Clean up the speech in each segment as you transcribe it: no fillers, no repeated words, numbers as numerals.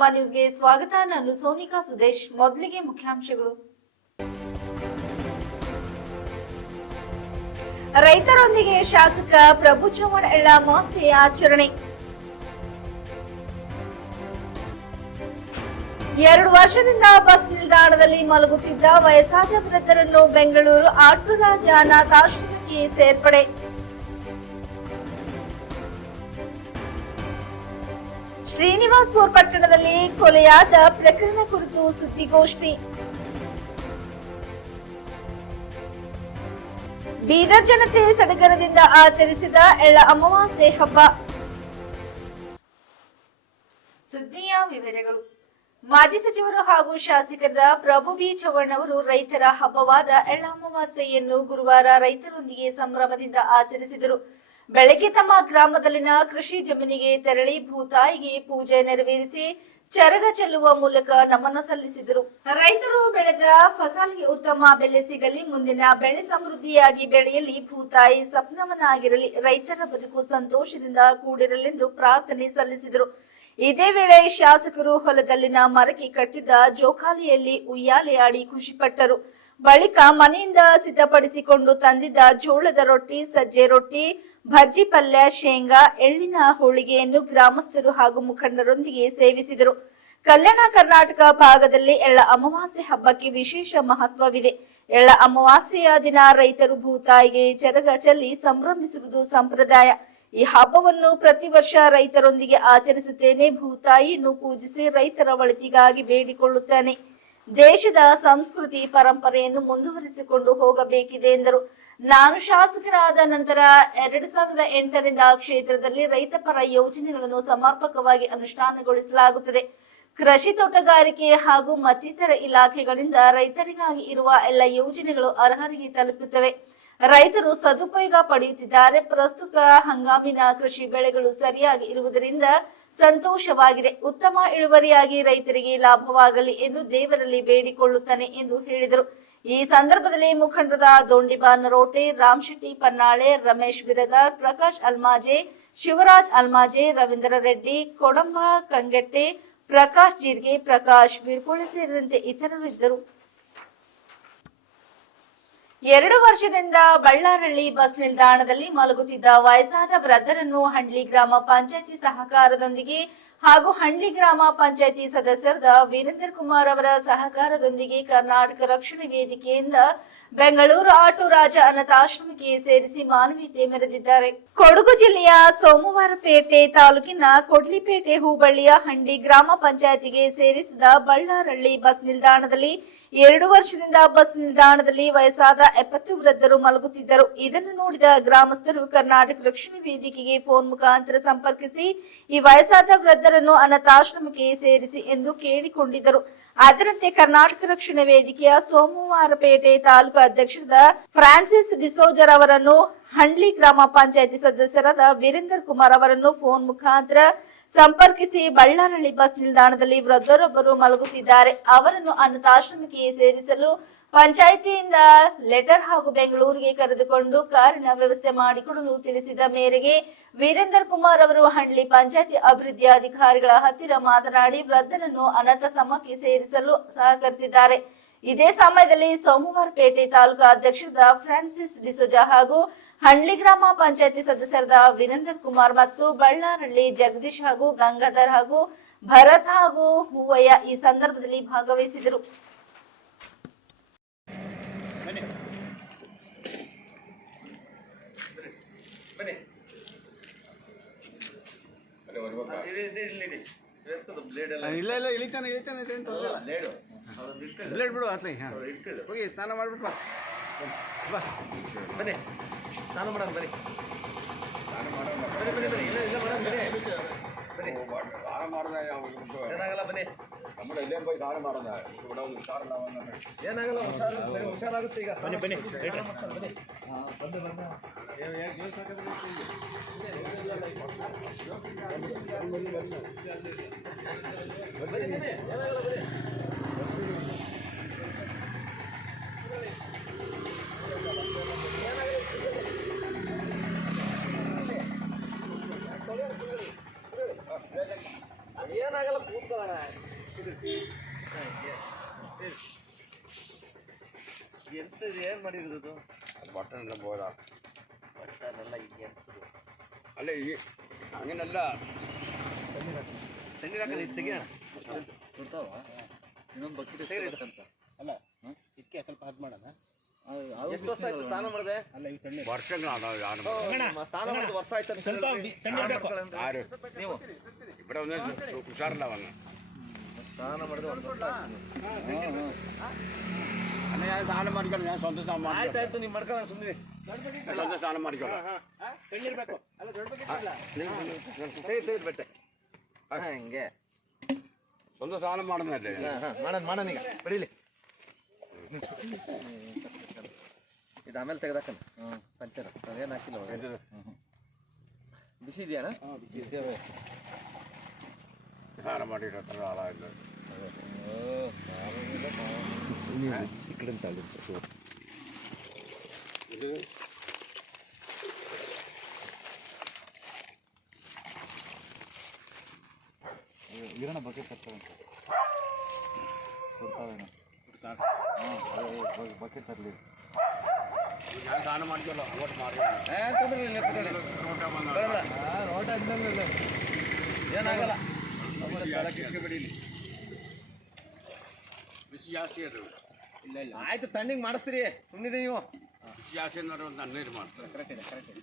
ನಮ್ಮ ನ್ಯೂಸ್ಗೆ ಸ್ವಾಗತ. ನಾನು ಸೋನಿಕಾ ಸುದೇಶ್. ಮೊದಲಿಗೆ ಮುಖ್ಯಾಂಶಗಳು. ರೈತರೊಂದಿಗೆ ಶಾಸಕ ಪ್ರಭು ಚವ್ಹಾಣ್ ಎಳ್ಳ ಅಮಾವಾಸ್ಯೆ ಆಚರಣೆ. 2 ವರ್ಷದಿಂದ ಬಸ್ ನಿಲ್ದಾಣದಲ್ಲಿ ಮಲಗುತ್ತಿದ್ದ ವಯಸ್ಸಾದ ವೃದ್ಧರನ್ನು ಬೆಂಗಳೂರು ಆಟೋ ರಾಜ ಅನಾಥಾಶ್ರಮಕ್ಕೆ ಸೇರ್ಪಡೆ. ಶ್ರೀನಿವಾಸಪುರ ಪಟ್ಟಣದಲ್ಲಿ ಕೊಲೆಯಾದ ಪ್ರಕರಣ ಕುರಿತು ಸುದ್ದಿಗೋಷ್ಠಿ. ಬೀದರ್ ಜನತೆ ಸಡಗರದಿಂದ ಆಚರಿಸಿದ ಎಳ್ಳ ಅಮಾವಾಸ್ಯೆ ಹಬ್ಬ. ಸುದ್ದಿಯ ವಿವರಗಳು. ಮಾಜಿ ಸಚಿವರು ಹಾಗೂ ಶಾಸಕರಾದ ಪ್ರಭು ಬಿ ಚವ್ಹಾಣ್ ಅವರು ರೈತರ ಹಬ್ಬವಾದ ಎಳ್ಳ ಅಮಾವಾಸ್ಯೆಯನ್ನು ಗುರುವಾರ ರೈತರೊಂದಿಗೆ ಸಂಭ್ರಮದಿಂದ ಆಚರಿಸಿದರು. ಬೆಳಗ್ಗೆ ತಮ್ಮ ಗ್ರಾಮದಲ್ಲಿನ ಕೃಷಿ ಜಮೀನಿಗೆ ತೆರಳಿ ಭೂತಾಯಿಗೆ ಪೂಜೆ ನೆರವೇರಿಸಿ ಚರಗ ಚೆಲ್ಲುವ ಮೂಲಕ ನಮನ ಸಲ್ಲಿಸಿದರು. ರೈತರು ಬೆಳೆದ ಫಸಲಿಗೆ ಉತ್ತಮ ಬೆಲೆ ಸಿಗಲಿ, ಮುಂದಿನ ಬೆಳೆ ಸಮೃದ್ಧಿಯಾಗಿ ಬೆಳೆಯಲಿ, ಭೂತಾಯಿ ಸಪ್ನವನಾಗಿರಲಿ, ರೈತರ ಬದುಕು ಸಂತೋಷದಿಂದ ಕೂಡಿರಲೆಂದು ಪ್ರಾರ್ಥನೆ ಸಲ್ಲಿಸಿದರು. ಇದೇ ವೇಳೆ ಶಾಸಕರು ಹೊಲದಲ್ಲಿನ ಮರಕ್ಕೆ ಕಟ್ಟಿದ್ದ ಜೋಕಾಲಿಯಲ್ಲಿ ಉಯ್ಯಾಲೆ ಆಡಿ ಖುಷಿಪಟ್ಟರು. ಬಳಿಕ ಮನೆಯಿಂದ ಸಿದ್ಧಪಡಿಸಿಕೊಂಡು ತಂದಿದ್ದ ಜೋಳದ ರೊಟ್ಟಿ, ಸಜ್ಜೆ ರೊಟ್ಟಿ, ಭಜ್ಜಿ ಪಲ್ಯ, ಶೇಂಗಾ, ಎಳ್ಳಿನ ಹೋಳಿಗೆಯನ್ನು ಗ್ರಾಮಸ್ಥರು ಹಾಗೂ ಮುಖಂಡರೊಂದಿಗೆ ಸೇವಿಸಿದರು. ಕಲ್ಯಾಣ ಕರ್ನಾಟಕ ಭಾಗದಲ್ಲಿ ಎಳ್ಳ ಅಮಾವಾಸ್ಯೆ ಹಬ್ಬಕ್ಕೆ ವಿಶೇಷ ಮಹತ್ವವಿದೆ. ಎಳ್ಳ ಅಮಾವಾಸ್ಯೆಯ ದಿನ ರೈತರು ಭೂತಾಯಿಗೆ ಚರಗ ಚೆಲ್ಲಿ ಸಂಭ್ರಮಿಸುವುದು ಸಂಪ್ರದಾಯ. ಈ ಹಬ್ಬವನ್ನು ಪ್ರತಿ ವರ್ಷ ರೈತರೊಂದಿಗೆ ಆಚರಿಸುತ್ತೇನೆ. ಭೂತಾಯಿಯನ್ನು ಪೂಜಿಸಿ ರೈತರ ಒಳಿತಿಗಾಗಿ ಬೇಡಿಕೊಳ್ಳುತ್ತೇನೆ. ದೇಶದ ಸಂಸ್ಕೃತಿ ಪರಂಪರೆಯನ್ನು ಮುಂದುವರಿಸಿಕೊಂಡು ಹೋಗಬೇಕಿದೆ ಎಂದರು. ನಾನು ಶಾಸಕರಾದ ನಂತರ 2008ರಿಂದ ಕ್ಷೇತ್ರದಲ್ಲಿ ರೈತಪರ ಯೋಜನೆಗಳನ್ನು ಸಮರ್ಪಕವಾಗಿ ಅನುಷ್ಠಾನಗೊಳಿಸಲಾಗುತ್ತದೆ. ಕೃಷಿ, ತೋಟಗಾರಿಕೆ ಹಾಗೂ ಮತ್ತಿತರ ಇಲಾಖೆಗಳಿಂದ ರೈತರಿಗಾಗಿ ಇರುವ ಎಲ್ಲ ಯೋಜನೆಗಳು ಅರ್ಹರಿಗೆ ತಲುಪುತ್ತವೆ. ರೈತರು ಸದುಪಯೋಗ ಪಡೆಯುತ್ತಿದ್ದಾರೆ. ಪ್ರಸ್ತುತ ಹಂಗಾಮಿನ ಕೃಷಿ ಬೆಳೆಗಳು ಸರಿಯಾಗಿ ಇರುವುದರಿಂದ ಸಂತೋಷವಾಗಿದೆ. ಉತ್ತಮ ಇಳುವರಿಯಾಗಿ ರೈತರಿಗೆ ಲಾಭವಾಗಲಿ ಎಂದು ದೇವರಲ್ಲಿ ಬೇಡಿಕೊಳ್ಳುತ್ತಾನೆ ಎಂದು ಹೇಳಿದರು. ಈ ಸಂದರ್ಭದಲ್ಲಿ ಮುಖಂಡರಾದ ದೊಂಡಿಬಾ ನರೋಟೆ, ರಾಮ್ ಶೆಟ್ಟಿ ಪನ್ನಾಳೆ, ರಮೇಶ್ ಬಿರದಾರ್, ಪ್ರಕಾಶ್ ಅಲ್ಮಾಜೆ, ಶಿವರಾಜ್ ಅಲ್ಮಾಜೆ, ರವೀಂದ್ರ ರೆಡ್ಡಿ, ಕೊಡಂಬ ಕಂಗೆಟ್ಟೆ, ಪ್ರಕಾಶ್ ಜೀರ್ಗೆ, ಪ್ರಕಾಶ್ ಬಿರ್ಕೋಳೆ ಸೇರಿದಂತೆ ಇತರರು ಇದ್ದರು. 2 ವರ್ಷದಿಂದ ಬಳ್ಳಾರಳ್ಳಿ ಬಸ್ ನಿಲ್ದಾಣದಲ್ಲಿ ಮಲಗುತ್ತಿದ್ದ ವಯಸ್ಸಾದ ವೃದ್ಧರನ್ನು ಹಂಡ್ಲಿ ಗ್ರಾಮ ಪಂಚಾಯತಿ ಸಹಕಾರದೊಂದಿಗೆ ಹಾಗೂ ಹಂಡ್ಲಿ ಗ್ರಾಮ ಪಂಚಾಯತಿ ಸದಸ್ಯರಾದ ವೀರೇಂದ್ರ ಕುಮಾರ್ ಅವರ ಸಹಕಾರದೊಂದಿಗೆ ಕರ್ನಾಟಕ ರಕ್ಷಣಾ ವೇದಿಕೆಯಿಂದ ಬೆಂಗಳೂರು ಆಟೋ ರಾಜ ಅನಾಥಾಶ್ರಮಕ್ಕೆ ಸೇರಿಸಿ ಮಾನವೀಯತೆ ಮೆರೆದಿದ್ದಾರೆ. ಕೊಡಗು ಜಿಲ್ಲೆಯ ಸೋಮವಾರಪೇಟೆ ತಾಲೂಕಿನ ಕೊಡ್ಲಿಪೇಟೆ ಹೋಬಳಿಯ ಹಂಡ್ಲಿ ಗ್ರಾಮ ಪಂಚಾಯತಿಗೆ ಸೇರಿಸಿದ ಬಳ್ಳಾರಳ್ಳಿ ಬಸ್ ನಿಲ್ದಾಣದಲ್ಲಿ 2 ವರ್ಷದಿಂದ ಬಸ್ ನಿಲ್ದಾಣದಲ್ಲಿ ವಯಸ್ಸಾದ 70 ವೃದ್ಧರು ಮಲಗುತ್ತಿದ್ದರು. ಇದನ್ನು ನೋಡಿದ ಗ್ರಾಮಸ್ಥರು ಕರ್ನಾಟಕ ರಕ್ಷಣಾ ವೇದಿಕೆಗೆ ಫೋನ್ ಮುಖಾಂತರ ಸಂಪರ್ಕಿಸಿ ಈ ವಯಸ್ಸಾದ ವೃದ್ಧರನ್ನು ಅನಾಥಾಶ್ರಮಕ್ಕೆ ಸೇರಿಸಿ ಎಂದು ಕೇಳಿಕೊಂಡಿದ್ದರು. ಅದರಂತೆ ಕರ್ನಾಟಕ ರಕ್ಷಣಾ ವೇದಿಕೆಯ ಸೋಮವಾರಪೇಟೆ ತಾಲೂಕು ಅಧ್ಯಕ್ಷರಾದ ಫ್ರಾನ್ಸಿಸ್ ಡಿಸೋಜರ್ ಅವರನ್ನು, ಹಂಡ್ಲಿ ಗ್ರಾಮ ಪಂಚಾಯತಿ ಸದಸ್ಯರಾದ ವೀರೇಂದ್ರ ಕುಮಾರ್ ಅವರನ್ನು ಫೋನ್ ಮುಖಾಂತರ ಸಂಪರ್ಕಿಸಿ ಬಳ್ಳಾರಳ್ಳಿ ಬಸ್ ನಿಲ್ದಾಣದಲ್ಲಿ ವೃದ್ಧರೊಬ್ಬರು ಮಲಗುತ್ತಿದ್ದಾರೆ, ಅವರನ್ನು ಅನಾಥಾಶ್ರಮಕ್ಕೆ ಸೇರಿಸಲು ಪಂಚಾಯಿತಿಯಿಂದ ಲೆಟರ್ ಹಾಗೂ ಬೆಂಗಳೂರಿಗೆ ಕರೆದುಕೊಂಡು ಕಾರಿನ ವ್ಯವಸ್ಥೆ ಮಾಡಿಕೊಡಲು ತಿಳಿಸಿದ ಮೇರೆಗೆ ವೀರೇಂದ್ರ ಕುಮಾರ್ ಅವರು ಹಂಡ್ಲಿ ಪಂಚಾಯಿತಿ ಅಭಿವೃದ್ಧಿ ಅಧಿಕಾರಿಗಳ ಹತ್ತಿರ ಮಾತನಾಡಿ ವೃದ್ಧರನ್ನು ಅನಾಥಾಶ್ರಮಕ್ಕೆ ಸೇರಿಸಲು ಸಹಕರಿಸಿದ್ದಾರೆ. ಇದೇ ಸಮಯದಲ್ಲಿ ಸೋಮವಾರಪೇಟೆ ತಾಲೂಕು ಅಧ್ಯಕ್ಷರಾದ ಫ್ರಾನ್ಸಿಸ್ ಡಿಸೋಜಾ ಹಾಗೂ ಹಂಡ್ಲಿ ಗ್ರಾಮ ಪಂಚಾಯತಿ ಸದಸ್ಯರಾದ ವೀರೇಂದ್ರ ಕುಮಾರ್ ಮತ್ತು ಬಳ್ಳಾರಳ್ಳಿ ಜಗದೀಶ್ ಹಾಗೂ ಗಂಗಾಧರ್ ಹಾಗೂ ಭರತ್ ಹಾಗೂ ಹೂವಯ್ಯ ಈ ಸಂದರ್ಭದಲ್ಲಿ ಭಾಗವಹಿಸಿದರು. ಇಲ್ಲ ಇಲ್ಲ ಇಳಿತಾನೆ ಬ್ಲೇಡ್ ಬಿಡು ಆತ್ಲಿ. ಹಾಂ ಹೋಗಿ ಸ್ನಾನ ಮಾಡ್ಬಿಟ್ಟು ಬಾ ಬಾ ಬನ್ನಿ, ಸ್ನಾನ ಮಾಡೋಣ ಬನ್ನಿ, ಸ್ನಾನ ಮಾಡೋಣ ಬನ್ನಿ ಬನ್ನಿ ಬನ್ನಿ, ಇಲ್ಲ ಇಲ್ಲ ಮಾಡೋಣ ಬನ್ನಿ ಬನ್ನಿ, ಸ್ನಾನ ಮಾಡೋಣ ಏನಾಗಲ್ಲ ಬನ್ನಿ, ನಮ್ಮ ಇಲ್ಲೇ ಹೋಗಿ ಸ್ನಾನ ಮಾಡೋಣ, ಏನಾಗಲ್ಲ ಹುಷಾರಾಗುತ್ತೆ ಈಗ. ಬನ್ನಿ ಬನ್ನಿ ಬನ್ನಿ, ಹಾಂ ಬಂದು ಬಂದು ಏನಾಗಲ್ಲ ಕೂತ್ಕೊಳ್ಳೋಣ. ಎಂತದು ಏನು ಮಾಡಿರೋದು ಬಟನ್ ಬೋದ ಬಟ್ಟನೆಲ್ಲ ಹಿಂಗೆ ಅಲ್ಲೇ ಈ ಹಂಗೇನಲ್ಲ ತಣ್ಣೀರು ಹಾಕಲ್ಲ ಇದು ತೆಗಿಯೋಣ ಇನ್ನೊಂದು ಬಕೆಟ್ ಅಂತ ಅಲ್ಲ ಇದಕ್ಕೆ ಸ್ವಲ್ಪ ಹದ್ ಮಾಡೋಣ ಎಷ್ಟು ವರ್ಷ ಆಯ್ತು ಸ್ನಾನ ಮಾಡಿದೆ ಅಲ್ಲ ಈ ತಣ್ಣೀರು ಸ್ನಾನ ಮಾಡಿದ ವರ್ಷ ಆಯ್ತು ನೀವು ಇಬ್ಬರ ಒಂದೇ ಹುಷಾರಿಲ್ಲ ಅವನ್ನ ಸ್ನಾನ ಮಾಡಿದ ಒಂದು ವರ್ಷ ಅನ್ನ ನಾನು ಸ್ನಾನ ಮಾಡ್ಕೊಂಡು ನಾನು ಸ್ವಂತ ಸ್ನಾನ ಮಾಡಿ ಆಯ್ತಾಯ್ತು ನೀವು ಮಾಡ್ಕೊಳ್ಳೋಣ ಸುಮ್ಮನೆ ಸ್ವಂತ ಸ್ನಾನ ಮಾಡ್ಕೊಳ್ಳ ತಣ್ಣೀರು ಬೇಕು ಅಲ್ಲ ದೊಡ್ಡ ಬಕೆಟ್ ಬಟ್ಟೆ ಹಂಗೆ ಸ್ವಂತ ಸ್ನಾನ ಮಾಡಿದ್ಮೇಲೆ ಮಾಡೋಣ ಈಗ ಬಡೀಲಿ ಇದು ಆಮೇಲೆ ತೆಗೆದಾಕಣ ಪಂಚರ ಅದೇನು ಹಾಕಿಲ್ಲ ಬಿಸಿ ಇದೆಯಾ ಸ್ನಾನ ಮಾಡಿರೋ ಥರ ಹಾಳ ಇಲ್ಲ ಈ ಕಡೆ ಇದು ವೀರಣ್ಣ ಬಕೆಟ್ ತರ್ತಾವಂತ ಕೊಡ್ತಾವೇನೋ ಬಕೆಟ್ ತರಲಿ ನಾನು ಸ್ನಾನ ಮಾಡ್ಕೊಳ್ಳೋ ಓಟ್ ಮಾಡಿ ರೋಟ ಇದ್ದಂಗೆ ಏನಾಗಲ್ಲ ಬಿಡಿಲಿ ಬಿಸಿ ಜಾಸ್ತಿ ಅದು ಇಲ್ಲ ಇಲ್ಲ ಆಯ್ತು ತಣ್ಣಿಗೆ ಮಾಡಿಸ್ರಿ ಸುಮ್ಮನೆ ನೀವು ಬಿಸಿ ಜಾಸ್ತಿ ಅನ್ನೋರು ಒಂದು ಅನ್ನೀರು ಮಾಡ್ತಾರೆ ಕರೆಕ್ಟ್ ಇದೆ ಕರೆಕ್ಟ್ ಇದೆ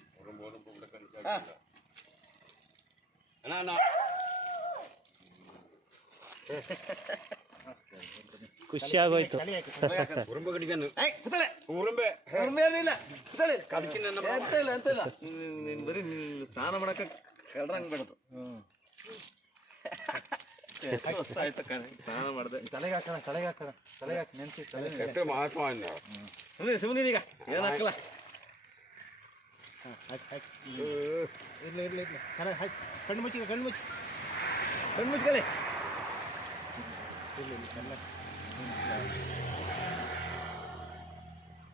ಖುಷಿ ಆಗೋಯ್ತು ಉರುಂಬ ಗಡಿಗನ್ನು ಕೂತಳೆ ಉರುಂಬೆ ಉರುಮೆ ಏನಿಲ್ಲ ಕೂತಳೆ ಅದಕ್ಕೆ ನನ್ನ ಎಂತ ಇಲ್ಲ ಎಂತ ಇಲ್ಲ ನೀನು ಬರೀ ಸ್ನಾನ ಮಾಡಕ್ಕೆ ಕಳ್ರಂಗೆ ಬೇಡದು ಆಯ್ತು ಸ್ನಾನ ಮಾಡಿದೆ ತಲೆಗೆ ಹಾಕೋಣ ತಲೆಗೆ ಹಾಕಿ ನೆನ್ಸಿ ತಲೆ ಎಷ್ಟು ಮಹತ್ವ ಸುಮ್ಮನೆ ಈಗ ಏನು ಹಾಕಲ್ಲ ಇಲ್ಲ ಇಲ್ಲ ಇಲ್ಲ ಚೆನ್ನಾಗಿ ಹಾಕಿ ಕಣ್ಣು ಮುಚ್ಚಿ ಮುಚ್ಕೊಳ್ಳಿ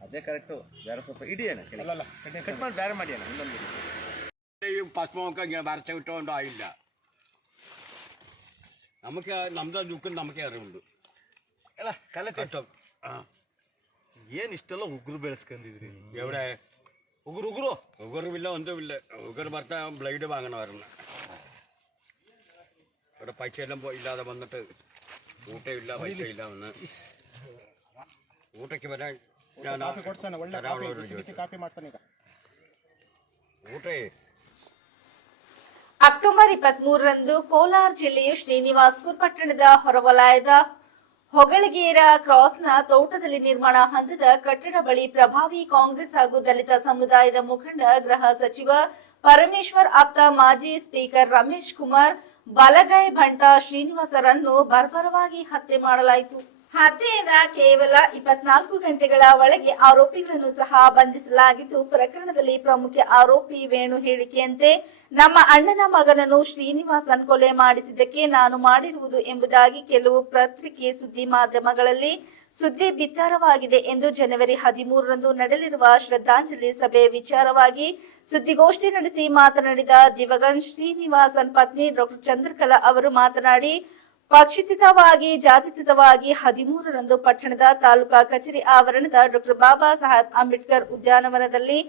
ಅದೇ ಕರೆಕ್ಟು ಬೇರೆ ಸ್ವಲ್ಪ ಇಡಿಯಣ್ಣ ಅಲ್ಲಲ್ಲ ಕಟ್ ಮಾಡಿ ಬೇರೆ ಮಾಡಿ ಅಣ್ಣ ಇನ್ನೊಂದು പശ്ചിമൊക്കെ വരച്ചിട്ടുണ്ടോ ആയില്ല നമുക്ക് നമ്മുടെ ലുക്കും നമുക്കേ അറിവുണ്ട് ಅಲ್ಲ ಕಲೆ കഷ്ടം ಏನು ಇಷ್ಟೆಲ್ಲ ಉಗುರು ಬೆಳೆಸ್ಕೊಂಡಿದ್ರಿ എവിടെ ಉಗುರು ಉಗುರು ഉഗറുമില്ല ഒന്നുമില്ല ഉഗർ ഭർത്ത ബ്ലേഡ് വാങ്ങണമായിരുന്നു ഇവിടെ പൈസ എല്ലാം ഇല്ലാതെ വന്നിട്ട് ഊട്ടയില്ല പൈസ ഇല്ല വന്ന് ഊട്ടയ്ക്ക് വരാൻ ഞാൻ ಕೊಡ್ತಾನೆ ಒಳ್ಳೆ ಬಿಸಿ ಬಿಸಿ ಕಾಫಿ ಮಾಡ್ತಾನೆ ಈಗ ಊಟೇ ಅಕ್ಟೋಬರ್ 23ರಂದು ಕೋಲಾರ ಜಿಲ್ಲೆಯ ಶ್ರೀನಿವಾಸಪುರ ಪಟ್ಟಣದ ಹೊರವಲಯದ ಹೊಗಳಗೇರ ಕ್ರಾಸ್ನ ತೋಟದಲ್ಲಿ ನಿರ್ಮಾಣ ಹಂತದ ಕಟ್ಟಡ ಬಳಿ ಪ್ರಭಾವಿ ಕಾಂಗ್ರೆಸ್ ಹಾಗೂ ದಲಿತ ಸಮುದಾಯದ ಮುಖಂಡ ಗೃಹ ಸಚಿವ ಪರಮೇಶ್ವರ್ ಆಪ್ತ ಮಾಜಿ ಸ್ಪೀಕರ್ ರಮೇಶ್ ಕುಮಾರ್ ಬಲಗೈ ಭಂಟ ಶ್ರೀನಿವಾಸರನ್ನು ಬರ್ಬರವಾಗಿ ಹತ್ಯೆ ಮಾಡಲಾಯಿತು. ಹತ್ಯೆಯಿಂದ ಕೇವಲ 24 ಗಂಟೆಗಳ ಒಳಗೆ ಆರೋಪಿಗಳನ್ನು ಸಹ ಬಂಧಿಸಲಾಗಿದ್ದು, ಪ್ರಕರಣದಲ್ಲಿ ಪ್ರಮುಖ ಆರೋಪಿ ವೇಣು ಹೇಳಿಕೆಯಂತೆ ನಮ್ಮ ಅಣ್ಣನ ಮಗನನ್ನು ಶ್ರೀನಿವಾಸನ್ ಕೊಲೆ ಮಾಡಿಸಿದ್ದಕ್ಕೆ ನಾನು ಮಾಡಿರುವುದು ಎಂಬುದಾಗಿ ಕೆಲವು ಪತ್ರಿಕೆ ಸುದ್ದಿ ಮಾಧ್ಯಮಗಳಲ್ಲಿ ಸುದ್ದಿ ಬಿತ್ತರವಾಗಿದೆ ಎಂದು ಜನವರಿ 13ರಂದು ನಡೆಯಲಿರುವ ಶ್ರದ್ಧಾಂಜಲಿ ಸಭೆ ವಿಚಾರವಾಗಿ ಸುದ್ದಿಗೋಷ್ಠಿ ನಡೆಸಿ ಮಾತನಾಡಿದ ದಿವಂಗತ ಶ್ರೀನಿವಾಸನ್ ಪತ್ನಿ ಡಾಕ್ಟರ್ ಚಂದ್ರಕಲಾ ಅವರು ಮಾತನಾಡಿ, ಪಕ್ಷಾತೀತವಾಗಿ ಜಾತ್ಯತೀತವಾಗಿ 13ರಂದು ಪಟ್ಟಣದ ತಾಲೂಕಾ ಕಚೇರಿ ಆವರಣದ ಡಾಕ್ಟರ್ ಬಾಬಾ ಸಾಹೇಬ್ ಅಂಬೇಡ್ಕರ್ ಉದ್ಯಾನವನದಲ್ಲಿ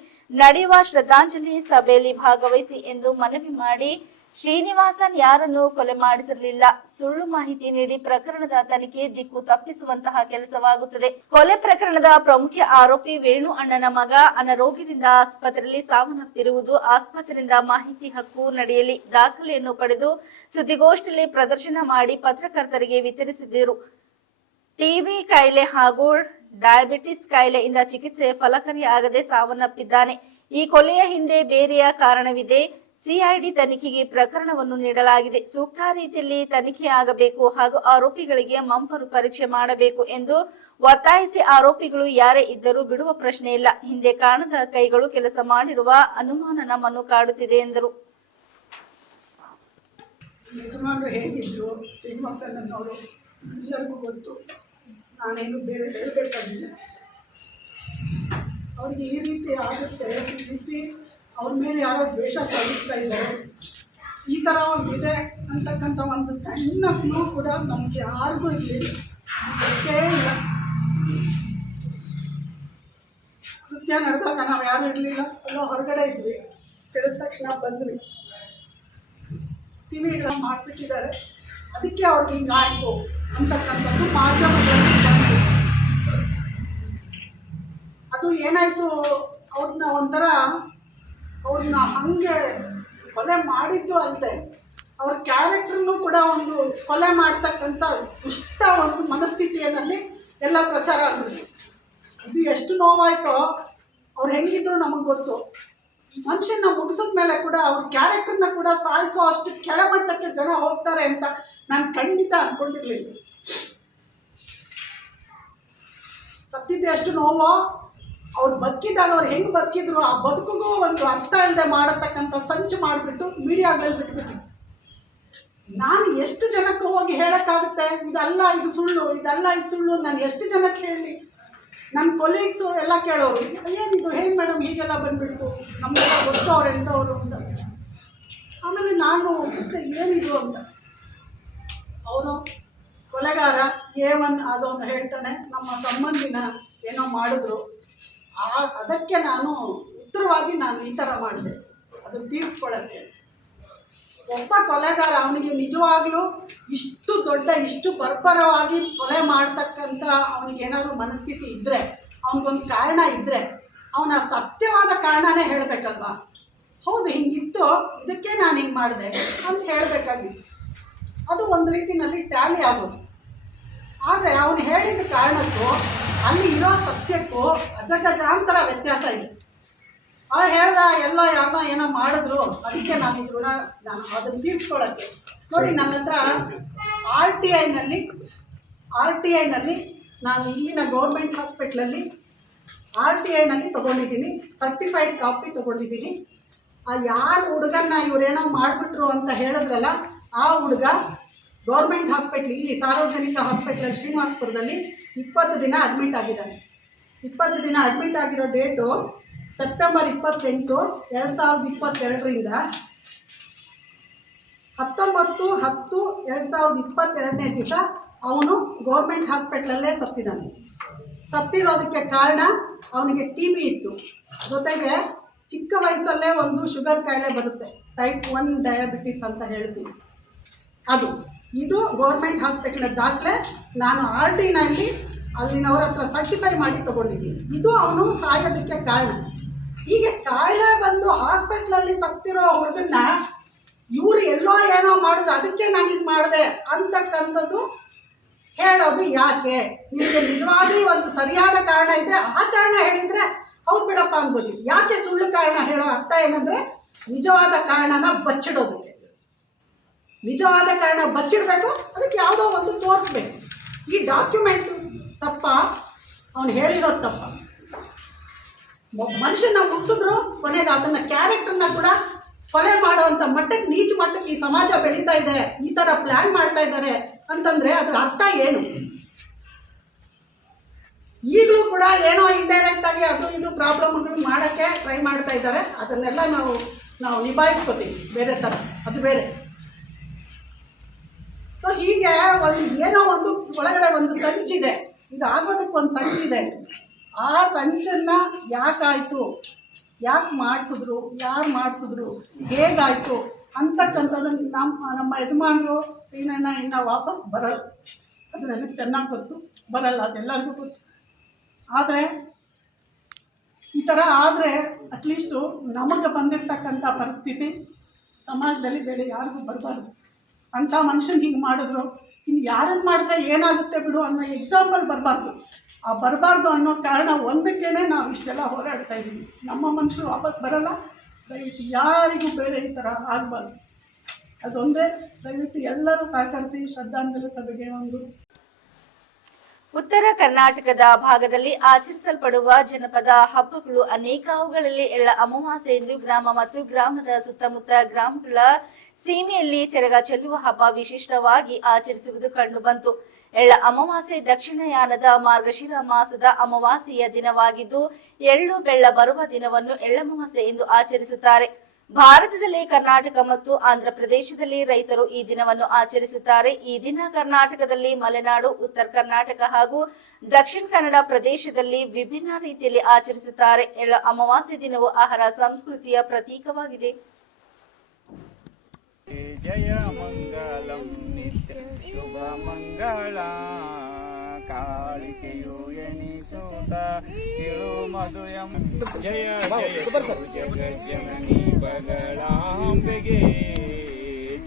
ನಡೆಯುವ ಶ್ರದ್ಧಾಂಜಲಿ ಸಭೆಯಲ್ಲಿ ಭಾಗವಹಿಸಿ ಎಂದು ಮನವಿ ಮಾಡಿ, ಶ್ರೀನಿವಾಸನ್ ಯಾರನ್ನು ಕೊಲೆ ಮಾಡಿಸಿರಲಿಲ್ಲ, ಸುಳ್ಳು ಮಾಹಿತಿ ನೀಡಿ ಪ್ರಕರಣದ ತನಿಖೆ ದಿಕ್ಕು ತಪ್ಪಿಸುವಂತಹ ಕೆಲಸವಾಗುತ್ತದೆ. ಕೊಲೆ ಪ್ರಕರಣದ ಪ್ರಮುಖ ಆರೋಪಿ ವೇಣು ಅಣ್ಣನ ಮಗ ಅನಾರೋಗ್ಯದಿಂದ ಆಸ್ಪತ್ರೆಯಲ್ಲಿ ಸಾವನ್ನಪ್ಪಿರುವುದು, ಆಸ್ಪತ್ರೆಯಿಂದ ಮಾಹಿತಿ ಹಕ್ಕು ನಡೆಯಲಿ ದಾಖಲೆಯನ್ನು ಪಡೆದು ಸುದ್ದಿಗೋಷ್ಠಿಯಲ್ಲಿ ಪ್ರದರ್ಶನ ಮಾಡಿ ಪತ್ರಕರ್ತರಿಗೆ ವಿತರಿಸಿದ್ದರು. ಟಿಬಿ ಕಾಯಿಲೆ ಹಾಗೂ ಡಯಾಬಿಟಿಸ್ ಕಾಯಿಲೆಯಿಂದ ಚಿಕಿತ್ಸೆ ಫಲಕಾರಿಯಾಗದೆ ಸಾವನ್ನಪ್ಪಿದ್ದಾನೆ. ಈ ಕೊಲೆಯ ಹಿಂದೆ ಬೇರೆಯ ಕಾರಣವಿದೆ. ಸಿಐಡಿ ತನಿಖೆಗೆ ಪ್ರಕರಣವನ್ನು ನೀಡಲಾಗಿದೆ. ಸೂಕ್ತ ರೀತಿಯಲ್ಲಿ ತನಿಖೆಯಾಗಬೇಕು ಹಾಗೂ ಆರೋಪಿಗಳಿಗೆ ಮಂಪರು ಪರೀಕ್ಷೆ ಮಾಡಬೇಕು ಎಂದು ಒತ್ತಾಯಿಸಿ, ಆರೋಪಿಗಳು ಯಾರೇ ಇದ್ದರೂ ಬಿಡುವ ಪ್ರಶ್ನೆ ಇಲ್ಲ. ಹಿಂದೆ ಕಾಣದ ಕೈಗಳು ಕೆಲಸ ಮಾಡಿರುವ ಅನುಮಾನ ನಮ್ಮನ್ನು ಕಾಡುತ್ತಿದೆ ಎಂದರು. ಯಜಮಾನರು ಹೇಗಿದ್ರು ಶ್ರೀನಿವಾಸನವರು ಎಲ್ಲರಿಗೂ ಗೊತ್ತು. ನಾನೇನು ಬೇರೆ ಹೇಳಬೇಕಾಗಿಲ್ಲ. ಅವರಿಗೆ ಈ ರೀತಿ ಆಗುತ್ತೆ, ಈ ರೀತಿ ಅವ್ರ ಮೇಲೆ ಯಾರೋ ದ್ವೇಷ ಸಾಧಿಸ್ತಾ ಇದ್ದಾರೆ, ಈ ಥರ ಇದೆ ಅಂತಕ್ಕಂಥ ಒಂದು ಸಣ್ಣ ಕ್ಲೂ ಕೂಡ ನಮಗೆ ಯಾರಿಗೂ ಇಲ್ಲಿ ಗೊತ್ತೇ ಇಲ್ಲ. ಕೃತ್ಯ ನಡೆದಾಗ ನಾವು ಯಾರು ಇರಲಿಲ್ಲ, ಎಲ್ಲೋ ಹೊರಗಡೆ ಇದ್ವಿ. ತಿಳಿದ ತಕ್ಷಣ ಬಂದ್ವಿ. ಟಿವಿಗಳು ಮಾಡಿಬಿಟ್ಟಿದ್ದಾರೆ, ಅದಕ್ಕೆ ಅವ್ರಿಗೆ ಹಿಂಗಾಯಿತು ಅಂತಕ್ಕಂಥದ್ದು ಮಾಧ್ಯಮದಲ್ಲಿ ಬಂತು. ಅದು ಏನಾಯಿತು, ಅವ್ರನ್ನ ಹಾಗೆ ಕೊಲೆ ಮಾಡಿದ್ದು ಅಲ್ಲದೆ ಅವ್ರ ಕ್ಯಾರೆಕ್ಟ್ರನ್ನು ಕೂಡ ಒಂದು ಕೊಲೆ ಮಾಡ್ತಕ್ಕಂಥ ದುಷ್ಟ ಒಂದು ಮನಸ್ಥಿತಿಯಲ್ಲಿ ಎಲ್ಲ ಪ್ರಚಾರ ಆಗ್ಬಿಡ್ತು. ಇದು ಎಷ್ಟು ನೋವಾಯಿತೋ, ಅವ್ರು ಹೆಂಗಿದ್ರು ನಮಗೆ ಗೊತ್ತು. ಮನುಷ್ಯನ ಮುಗಿಸಿದ ಮೇಲೆ ಕೂಡ ಅವ್ರ ಕ್ಯಾರೆಕ್ಟರ್ನ ಕೂಡ ಸಾಯಿಸೋ ಅಷ್ಟು ಕೆಳಮಟ್ಟಕ್ಕೆ ಜನ ಹೋಗ್ತಾರೆ ಅಂತ ನಾನು ಖಂಡಿತ ಅಂದ್ಕೊಂಡಿರ್ಲಿಲ್ಲ. ಸತ್ತಿದ್ದೆ ಎಷ್ಟು ನೋವೋ, ಅವ್ರು ಬದುಕಿದಾಗ ಅವ್ರು ಹೆಂಗೆ ಬದುಕಿದ್ರು ಆ ಬದುಕಿಗೂ ಒಂದು ಅರ್ಥ ಇಲ್ಲದೆ ಮಾಡತಕ್ಕಂಥ ಸಂಚು ಮಾಡಿಬಿಟ್ಟು ಮೀಡಿಯಾಗಳಲ್ಲಿ ಬಿಟ್ಬಿಟ್ಟು ನಾನು ಎಷ್ಟು ಜನಕ್ಕೆ ಹೋಗಿ ಹೇಳೋಕ್ಕಾಗುತ್ತೆ, ಇದಲ್ಲ ಇದು ಸುಳ್ಳು, ಇದಲ್ಲ ಇದು ಸುಳ್ಳು. ನಾನು ಎಷ್ಟು ಜನಕ್ಕೆ ಹೇಳಿ, ನನ್ನ ಕೊಲೀಗ್ಸು ಎಲ್ಲ ಕೇಳೋರು, ಏನಿದು ಹೇಗೆ ಮೇಡಮ್ ಹೀಗೆಲ್ಲ ಬಂದುಬಿಡ್ತು, ನಮಗೆಲ್ಲ ಗೊತ್ತು ಅವ್ರು ಎಂಥವ್ರು ಅಂತ. ಆಮೇಲೆ ನಾನು ಏನಿದು ಅಂತ, ಅವನು ಕೊಲೆಗಾರ A1 ಅದವನು ಹೇಳ್ತಾನೆ, ನಮ್ಮ ಸಂಬಂಧಿನ ಏನೋ ಮಾಡಿದ್ರು, ಅದಕ್ಕೆ ನಾನು ಉತ್ತರವಾಗಿ ನಾನು ಈ ಥರ ಮಾಡಿದೆ ಅದನ್ನು ತೀರಿಸ್ಕೊಳ್ಳೋಕ್ಕೆ. ಒಬ್ಬ ಕೊಲೆಗಾರ ಅವನಿಗೆ ನಿಜವಾಗ್ಲೂ ಇಷ್ಟು ಬರ್ಬರವಾಗಿ ಕೊಲೆ ಮಾಡ್ತಕ್ಕಂಥ ಅವನಿಗೇನಾದ್ರು ಮನಸ್ಥಿತಿ ಇದ್ದರೆ, ಅವನಿಗೊಂದು ಕಾರಣ ಇದ್ದರೆ ಅವನ ಸತ್ಯವಾದ ಕಾರಣನೇ ಹೇಳಬೇಕಲ್ವಾ. ಹೌದು ಹಿಂಗಿತ್ತು, ಇದಕ್ಕೆ ನಾನು ಹಿಂಗೆ ಮಾಡಿದೆ ಅಂತ ಹೇಳಬೇಕಾಗಿತ್ತು. ಅದು ಒಂದು ರೀತಿಯಲ್ಲಿ ಟ್ಯಾಲಿ ಆಗೋದು. ಆದರೆ ಅವನು ಹೇಳಿದ ಕಾರಣಕ್ಕೂ ಅಲ್ಲಿ ಇರೋ ಸತ್ಯಕ್ಕೂ ಅಜಗಜಾಂತರ ವ್ಯತ್ಯಾಸ ಇದೆ. ಅವ್ರು ಹೇಳ್ದ ಎಲ್ಲೋ ಯಾರೋ ಏನೋ ಮಾಡಿದ್ರು, ಅದಕ್ಕೆ ನಾನು ಈ ಋಣ ನಾನು ಅದನ್ನು ತೀರ್ಸ್ಕೊಳ್ಳೋಕ್ಕೆ. ನೋಡಿ, ನನ್ನ ಹತ್ರ ಆರ್ ಟಿ ಐನಲ್ಲಿ ನಾನು ಇಲ್ಲಿನ ಗೌರ್ಮೆಂಟ್ ಹಾಸ್ಪಿಟ್ಲಲ್ಲಿ RTIನಲ್ಲಿ ತೊಗೊಂಡಿದ್ದೀನಿ, ಸರ್ಟಿಫೈಡ್ ಕಾಪಿ ತೊಗೊಂಡಿದ್ದೀನಿ. ಆ ಯಾರು ಹುಡುಗನ್ನ ಇವರೇನೋ ಮಾಡಿಬಿಟ್ರು ಅಂತ ಹೇಳಿದ್ರಲ್ಲ, ಆ ಹುಡುಗ ಗೌರ್ಮೆಂಟ್ ಹಾಸ್ಪಿಟ್ಲ್ ಇಲ್ಲಿ ಸಾರ್ವಜನಿಕ ಹಾಸ್ಪಿಟ್ಲಲ್ಲಿ ಶ್ರೀನಿವಾಸಪುರದಲ್ಲಿ 20 ದಿನ ಅಡ್ಮಿಟ್ ಆಗಿದ್ದಾನೆ. 20 ದಿನ ಅಡ್ಮಿಟ್ ಆಗಿರೋ ಡೇಟು ಸೆಪ್ಟೆಂಬರ್ 28, 2022ರಿಂದ 19/10/2022ನೇ ದಿವಸ ಅವನು ಗೌರ್ಮೆಂಟ್ ಹಾಸ್ಪಿಟ್ಲಲ್ಲೇ ಸತ್ತಿದ್ದಾನೆ. ಸತ್ತಿರೋದಕ್ಕೆ ಕಾರಣ ಅವನಿಗೆ TB ಇತ್ತು, ಜೊತೆಗೆ ಚಿಕ್ಕ ವಯಸ್ಸಲ್ಲೇ ಒಂದು ಶುಗರ್ ಕಾಯಿಲೆ ಬರುತ್ತೆ, ಟೈಪ್ 1 ಡಯಾಬಿಟಿಸ್ ಅಂತ ಹೇಳ್ತೀವಿ. ಇದು ಗೌರ್ಮೆಂಟ್ ಹಾಸ್ಪಿಟ್ಲ ದಾಖಲೆ. ನಾನು RTನಲ್ಲಿ ಅಲ್ಲಿನವ್ರ ಹತ್ರ ಸರ್ಟಿಫೈ ಮಾಡಿ ತೊಗೊಂಡಿದ್ದೀನಿ. ಇದು ಅವನು ಸಾಯೋದಕ್ಕೆ ಕಾರಣ. ಹೀಗೆ ಕಾಯಿಲೆ ಬಂದು ಹಾಸ್ಪಿಟ್ಲಲ್ಲಿ ಸತ್ತಿರೋ ಹುಡುಗನ್ನ ಇವರು ಎಲ್ಲೋ ಏನೋ ಮಾಡಿದ್ರು, ಅದಕ್ಕೆ ನಾನು ಇದು ಮಾಡಿದೆ ಅಂತಕ್ಕಂಥದ್ದು ಹೇಳೋದು ಯಾಕೆ? ನಿಮಗೆ ನಿಜವಾಗಿ ಒಂದು ಸರಿಯಾದ ಕಾರಣ ಇದ್ದರೆ ಆ ಕಾರಣ ಹೇಳಿದರೆ ಹೌದು ಬಿಡಪ್ಪ ಅನ್ಬೋದು. ಯಾಕೆ ಸುಳ್ಳು ಕಾರಣ ಹೇಳೋ ಅರ್ಥ ಏನಂದರೆ ನಿಜವಾದ ಕಾರಣನ ಬಚ್ಚಿಡೋದಕ್ಕೆ. ನಿಜವಾದ ಕಾರಣ ಬಚ್ಚಿಡಬೇಕು, ಅದಕ್ಕೆ ಯಾವುದೋ ಒಂದು ತೋರಿಸ್ಬೇಕು. ಈ ಡಾಕ್ಯುಮೆಂಟ್ ತಪ್ಪ, ಅವನು ಹೇಳಿರೋದು ತಪ್ಪ. ಮನುಷ್ಯನ ಮುಗಿಸಿದ್ರು ಕೊನೆಗೆ ಅದನ್ನು ಕ್ಯಾರೆಕ್ಟರ್ನ ಕೂಡ ಕೊಲೆ ಮಾಡೋವಂಥ ಮಟ್ಟಕ್ಕೆ, ನೀಚ ಮಟ್ಟಕ್ಕೆ ಈ ಸಮಾಜ ಬೆಳೀತಾ ಇದೆ. ಈ ಥರ ಪ್ಲ್ಯಾನ್ ಮಾಡ್ತಾ ಇದ್ದಾರೆ ಅಂತಂದರೆ ಅದರ ಅರ್ಥ ಏನು? ಈಗಲೂ ಕೂಡ ಏನೋ ಇಂಡೈರೆಕ್ಟಾಗಿ ಅದು ಇದು ಪ್ರಾಬ್ಲಮ್ಗಳು ಮಾಡೋಕ್ಕೆ ಟ್ರೈ ಮಾಡ್ತಾ ಇದ್ದಾರೆ. ಅದನ್ನೆಲ್ಲ ನಾವು ನಿಭಾಯಿಸ್ಕೋತೀವಿ ಬೇರೆ ಥರ, ಅದು ಬೇರೆ. ಸೊ ಹೀಗೆ ಏನೋ ಒಂದು ಒಳಗಡೆ ಒಂದು ಸಂಚಿದೆ, ಇದು ಆಗೋದಕ್ಕೆ ಒಂದು ಸಂಚಿದೆ. ಆ ಸಂಚನ್ನು ಯಾಕಾಯಿತು, ಯಾಕೆ ಮಾಡಿಸಿದ್ರು, ಯಾರು ಮಾಡಿಸಿದ್ರು, ಹೇಗಾಯಿತು ಅಂತಕ್ಕಂಥದ್ದು ನಮ್ಮ ಯಜಮಾನರು ಸೀನಣ್ಣ ಇನ್ನು ವಾಪಸ್ ಬರಲ್ಲ. ಅದು ನನಗೆ ಚೆನ್ನಾಗಿ ಗೊತ್ತು, ಬರಲ್ಲ, ಅದೆಲ್ಲರಿಗೂ ಗೊತ್ತು. ಆದರೆ ಈ ಥರ ಆದರೆ ಅಟ್ಲೀಸ್ಟು ನಮಗೆ ಬಂದಿರತಕ್ಕಂಥ ಪರಿಸ್ಥಿತಿ ಸಮಾಜದಲ್ಲಿ ಬೇರೆ ಯಾರಿಗೂ ಬರಬಾರ್ದು. ಅಂಥ ಮನುಷ್ಯನಿಗೆ ಹಿಂಗೆ ಮಾಡಿದ್ರು, ಇನ್ನು ಯಾರನ್ನು ಮಾಡಿದ್ರೆ ಏನಾಗುತ್ತೆ ಬಿಡು ಅನ್ನೋ ಎಕ್ಸಾಂಪಲ್ ಬರಬಾರ್ದು. ಆ ಬರಬಾರ್ದು ಅನ್ನೋ ಕಾರಣ ಒಂದಕ್ಕೇ ನಾವು ಇಷ್ಟೆಲ್ಲ ಹೋರಾಡ್ತಾ ಇದ್ದೀವಿ. ನಮ್ಮ ಮನುಷ್ಯರು ವಾಪಸ್ ಬರಲ್ಲ. ದಯವಿಟ್ಟು ಯಾರಿಗೂ ಬೇರೆ ಈ ಥರ ಆಗಬಾರ್ದು, ಅದೊಂದೇ. ದಯವಿಟ್ಟು ಎಲ್ಲರೂ ಸಹಕರಿಸಿ ಶ್ರದ್ಧಾಂಜಲಿ ಸಭೆಗೆ ಒಂದು. ಉತ್ತರ ಕರ್ನಾಟಕದ ಭಾಗದಲ್ಲಿ ಆಚರಿಸಲ್ಪಡುವ ಜನಪದ ಹಬ್ಬಗಳು ಅನೇಕ. ಅವುಗಳಲ್ಲಿ ಎಳ್ಳ ಅಮಾವಾಸ್ಯೆ ಎಂದು ಗ್ರಾಮ ಮತ್ತು ಗ್ರಾಮದ ಸುತ್ತಮುತ್ತ ಗ್ರಾಮಗಳ ಸೀಮೆಯಲ್ಲಿ ಚೆರಗ ಚೆಲ್ಲುವ ಹಬ್ಬ ವಿಶಿಷ್ಟವಾಗಿ ಆಚರಿಸುವುದು ಕಂಡುಬಂತು. ಎಳ್ಳ ಅಮಾವಾಸ್ಯೆ ದಕ್ಷಿಣಯಾನದ ಮಾರ್ಗಶಿರ ಮಾಸದ ಅಮಾವಾಸ್ಯೆಯ ದಿನವಾಗಿದ್ದು, ಎಳ್ಳು ಬೆಳ್ಳ ಬರುವ ದಿನವನ್ನು ಎಳ್ಳಮಾವಾಸ್ಯೆ ಎಂದು ಆಚರಿಸುತ್ತಾರೆ. ಭಾರತದಲ್ಲಿ ಕರ್ನಾಟಕ ಮತ್ತು ಆಂಧ್ರ ಪ್ರದೇಶದಲ್ಲಿ ರೈತರು ಈ ದಿನವನ್ನು ಆಚರಿಸುತ್ತಾರೆ. ಈ ದಿನ ಕರ್ನಾಟಕದಲ್ಲಿ ಮಲೆನಾಡು, ಉತ್ತರ ಕರ್ನಾಟಕ ಹಾಗೂ ದಕ್ಷಿಣ ಕನ್ನಡ ಪ್ರದೇಶದಲ್ಲಿ ವಿಭಿನ್ನ ರೀತಿಯಲ್ಲಿ ಆಚರಿಸುತ್ತಾರೆ. ಎಳ್ಳು ಅಮಾವಾಸ್ಯೆ ದಿನವು ಆಹಾರ ಸಂಸ್ಕೃತಿಯ ಪ್ರತೀಕವಾಗಿದೆ. ಜಯ ಮಂಗಲಂ ನಿತ್ಯ ಶುಭ ಮಂಗಳ ಕಾಳಿಕೆಯು ಎನಿಸುತ್ತ ಶಿರು ಮಧುಯಂ ಜಯ ಜಗಜ್ಜನನಿ ಬಗಳಾಂಬೆಗೆ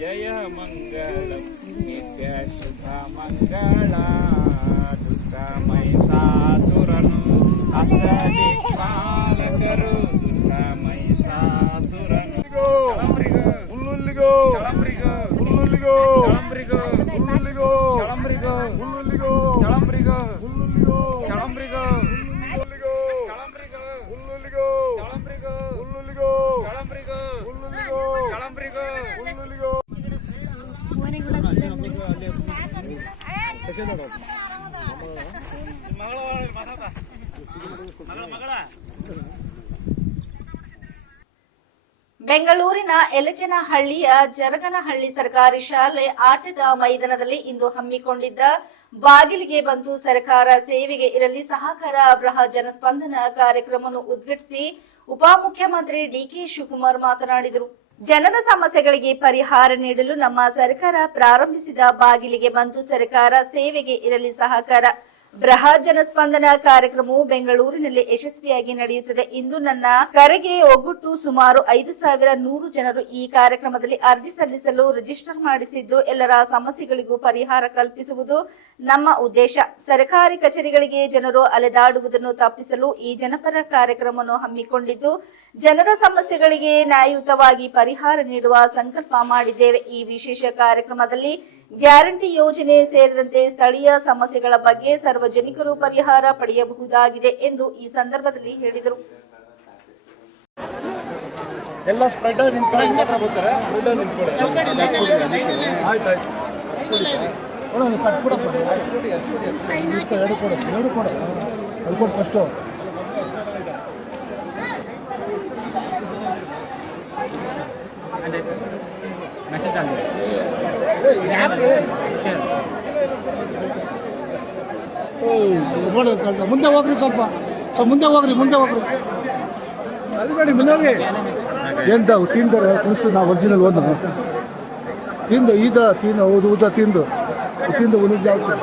ಜಯ ಮಂಗಲಂ ನಿತ್ಯ ಶುಭ ಮಂಗಳ ದುಷ್ಟ ಮಹಿಷಾಸುರನು ಅಷ್ಟದಿಕ್ಪಾಲಕರು ದುಷ್ಟ ಮಹಿಷಾಸುರನು ಬೆಂಗಳೂರಿನ ಯಲಚನಹಳ್ಳಿಯ ಜರಗನಹಳ್ಳಿ ಸರ್ಕಾರಿ ಶಾಲೆ ಆಟದ ಮೈದಾನದಲ್ಲಿ ಇಂದು ಹಮ್ಮಿಕೊಂಡಿದ್ದ ಬಾಗಿಲಿಗೆ ಬಂತು ಸರ್ಕಾರ ಸೇವೆಗೆ ಇರಲಿ ಸಹಕಾರ ಬೃಹತ್ ಜನಸ್ಪಂದನ ಕಾರ್ಯಕ್ರಮವನ್ನು ಉದ್ಘಾಟಿಸಿ ಉಪಮುಖ್ಯಮಂತ್ರಿ ಡಿಕೆ ಶಿವಕುಮಾರ್ ಮಾತನಾಡಿದರು. ಜನರ ಸಮಸ್ಯೆಗಳಿಗೆ ಪರಿಹಾರ ನೀಡಲು ನಮ್ಮ ಸರ್ಕಾರ ಪ್ರಾರಂಭಿಸಿದ ಬಾಗಿಲಿಗೆ ಬಂತು ಸರ್ಕಾರ ಸೇವೆಗೆ ಇರಲಿ ಸಹಕಾರ ಬೃಹತ್ ಜನಸ್ಪಂದನ ಕಾರ್ಯಕ್ರಮವು ಬೆಂಗಳೂರಿನಲ್ಲಿ ಯಶಸ್ವಿಯಾಗಿ ನಡೆಯುತ್ತದೆ. ಇಂದು ನನ್ನ ಕರೆಗೆ ಒಗ್ಗೂಟ್ಟು ಸುಮಾರು 5,100 ಜನರು ಈ ಕಾರ್ಯಕ್ರಮದಲ್ಲಿ ಅರ್ಜಿ ಸಲ್ಲಿಸಲು ರಿಜಿಸ್ಟರ್ ಮಾಡಿಸಿದ್ದು, ಎಲ್ಲರ ಸಮಸ್ಯೆಗಳಿಗೂ ಪರಿಹಾರ ಕಲ್ಪಿಸುವುದು ನಮ್ಮ ಉದ್ದೇಶ. ಸರ್ಕಾರಿ ಕಚೇರಿಗಳಿಗೆ ಜನರು ಅಲೆದಾಡುವುದನ್ನು ತಪ್ಪಿಸಲು ಈ ಜನಪರ ಕಾರ್ಯಕ್ರಮವನ್ನು ಹಮ್ಮಿಕೊಂಡಿದ್ದು, ಜನರ ಸಮಸ್ಯೆಗಳಿಗೆ ನ್ಯಾಯಯುತವಾಗಿ ಪರಿಹಾರ ನೀಡುವ ಸಂಕಲ್ಪ ಮಾಡಿದ್ದೇವೆ. ಈ ವಿಶೇಷ ಕಾರ್ಯಕ್ರಮದಲ್ಲಿ ಗ್ಯಾರಂಟಿ ಯೋಜನೆ ಸೇರಿದಂತೆ ಸ್ಥಳೀಯ ಸಮಸ್ಯೆಗಳ ಬಗ್ಗೆ ಸಾರ್ವಜನಿಕರು ಪರಿಹಾರ ಪಡೆಯಬಹುದಾಗಿದೆ ಎಂದು ಈ ಸಂದರ್ಭದಲ್ಲಿ ಹೇಳಿದರು. ಎಲ್ಲ ಸ್ಪ್ರೆಡರ್ ನಿಂತ್ಕೊಳ್ಳಿ ಮಾತ್ರ ಬರ್ತಾರೆ. ಸ್ಪ್ರೆಡರ್ ನಿಂತ್ಕೊಳ್ಳಿ. ಆಯ್ತು ಆಯ್ತು. ಕೊಡು ಕಟ್ಬಿಡಪ್ಪ. ಎರಡು ಕೊಡು. ಅದು ಕೊಡು ಫಸ್ಟು. ಮೆಸೇಜ್ ಆಗಿದೆ. ಮುಂದೆ ಹೋಗ್ರಿ, ಸ್ವಲ್ಪ ಮುಂದೆ ಹೋಗ್ರಿ. ಅಲ್ಬೇಡಿ, ಮುಂದೆ ಹೋಗಿ. ಎಂತ ತಿಂದರೆ ಕುಣಿಸ್ತು ನಾವು ಒರಿಜಿನಲ್ ಒಂದು ತಿಂದು ಈದ ತಿಂದು ಹೌದು ಊದ ತಿಂದು ಉಳಿದ ಜಾಸ್ತಿ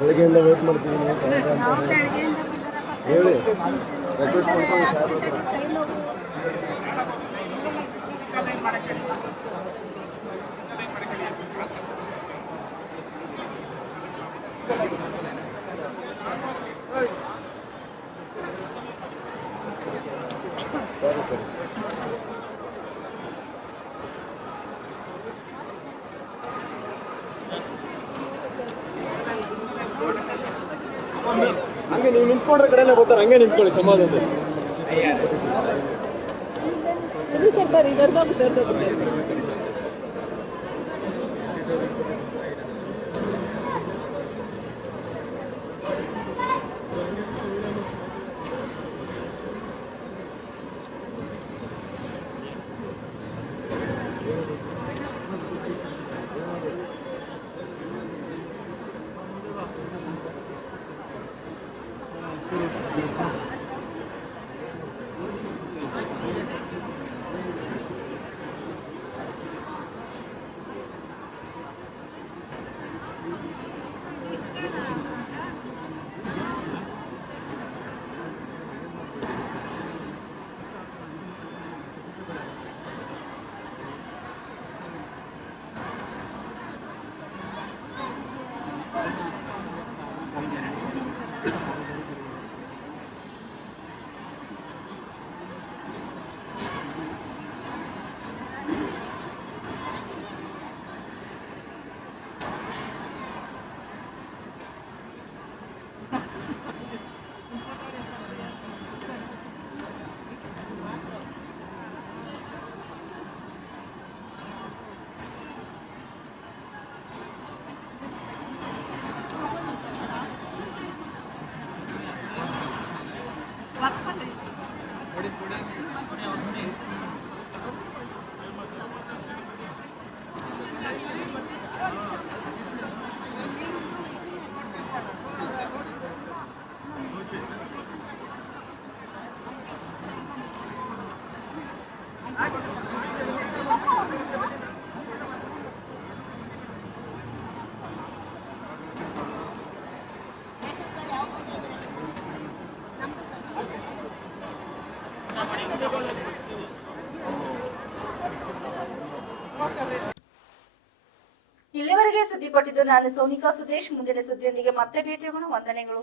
ಬೆಳಗ್ಗೆಯಿಂದ ವೇಟ್ ಮಾಡ್ತೀವಿ ಹೇಳಿ. ಸರಿ ಸರಿ. ಹಂಗೆ ನೀವು ನಿಂತ್ಕೊಂಡ್ರೆ ಕಡೆನೇ ಬರ್ತಾರೆ, ಹಂಗೆ ನಿಂತ್ಕೊಳ್ಳಿ ಸಮಾಧಾನ. ಸರ್ ಇದರ್ದೋಗುತ್ತೆ. ಇಲ್ಲಿವರೆಗೆ ಸುದ್ದಿ ಕೊಟ್ಟಿದ್ದು ನಾನು ಸೋನಿಕಾ ಸುದೇಶ್. ಮುಂದಿನ ಸುದ್ದಿಯೊಂದಿಗೆ ಮತ್ತೆ ಭೇಟಿಯಾಗೋಣ. ವಂದನೆಗಳು.